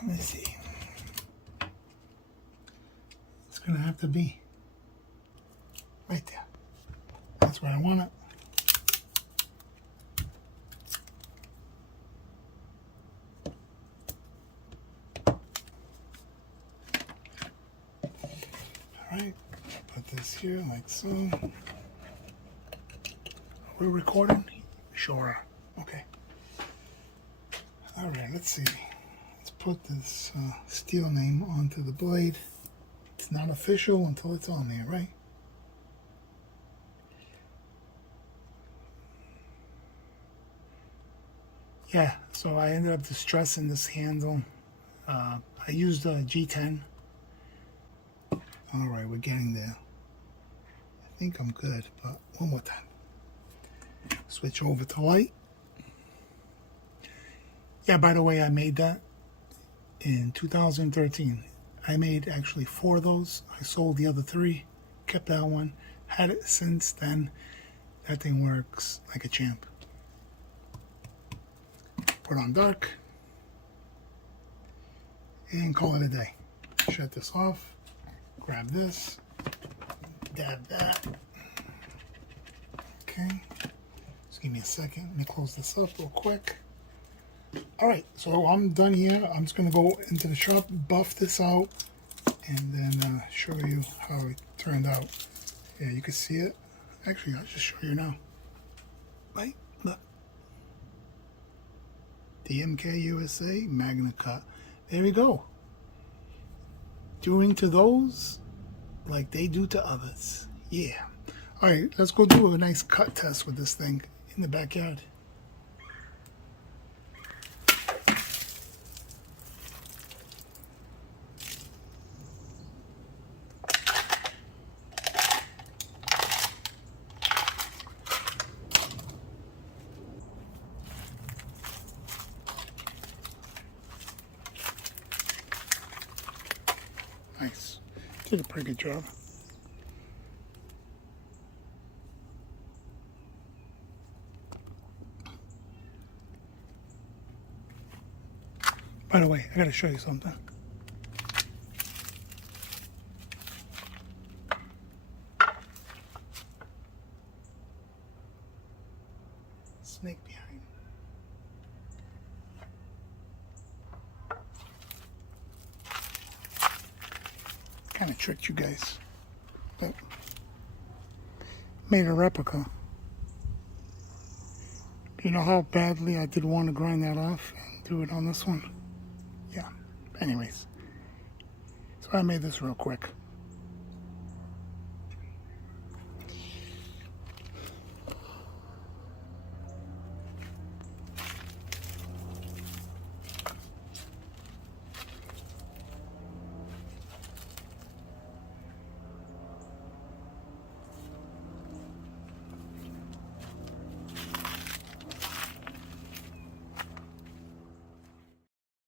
Let me see. It's gonna have to be right there. That's where I want it. Alright, put this here like so. We're recording? Sure. Okay. Alright, let's see. Let's put this steel name onto the blade. It's not official until it's on there, right? Yeah, so I ended up distressing this handle. I used a G10. Alright, we're getting there. I think I'm good, but one more time. Switch over to light. Yeah, by the way, I made that in 2013. I made actually 4 of those. I sold the other 3, kept that one, had it since then. That thing works like a champ. Put on dark and call it a day. Shut this off, grab this, dab that. Okay, just give me a second. Let me close this up real quick. Alright, so I'm done here. I'm just going to go into the shop, buff this out, and then show you how it turned out. Yeah, you can see it. Actually, I'll just show you now. Right? Look. DMKusa Magna Cut. There we go. Doing to those like they do to others. Yeah. Alright, let's go do a nice cut test with this thing in the backyard. Nice. Did a pretty good job. By the way, I gotta show you something. Snake behind. Kind of tricked you guys, but made a replica. You know how badly I did want to grind that off and do it on this one? Yeah. Anyways, so I made this real quick.